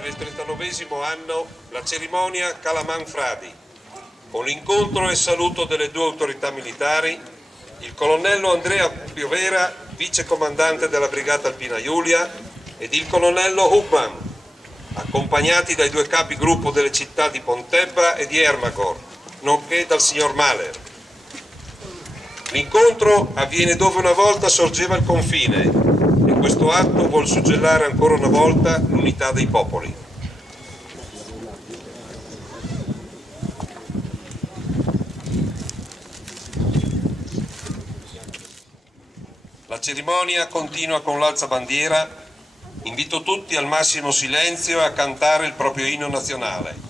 per il 39esimo anno la cerimonia Calaman Fradi, con l'incontro e saluto delle due autorità militari, il colonnello Andrea Piovera, vice comandante della Brigata Alpina Giulia, ed il colonnello Hubman, accompagnati dai due capi gruppo delle città di Pontebba e di Ermagor, nonché dal signor Mahler. L'incontro avviene dove una volta sorgeva il confine e questo atto vuol suggellare ancora una volta l'unità dei popoli. La cerimonia continua con l'alzabandiera. Invito tutti al massimo silenzio e a cantare il proprio inno nazionale.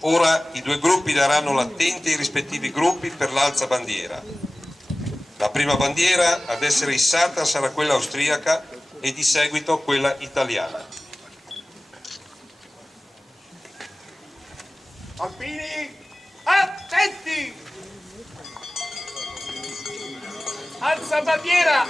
Ora i due gruppi daranno l'attenti ai rispettivi gruppi per l'alzabandiera. La prima bandiera ad essere issata sarà quella austriaca e di seguito quella italiana. Alpini, attenti! Alzabandiera!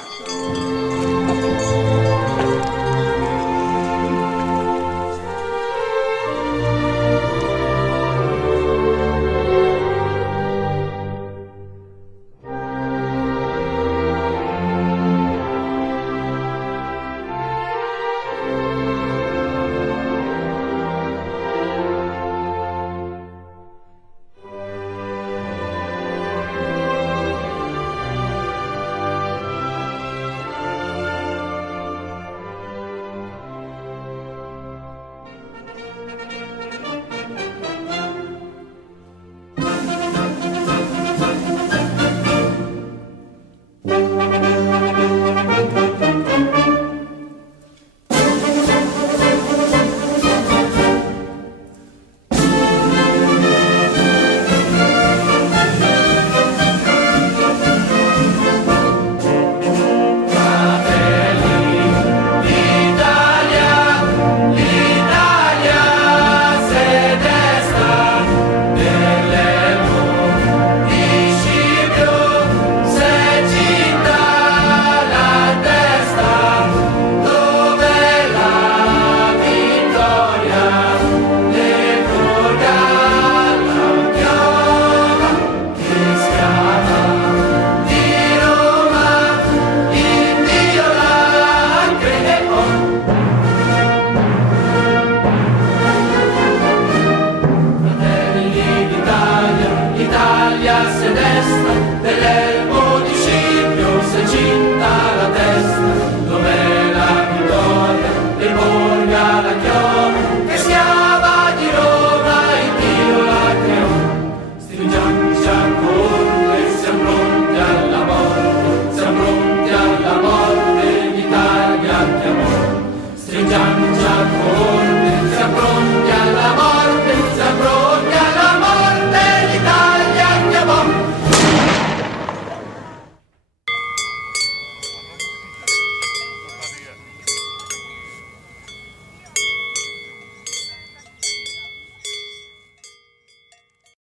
Stringiamo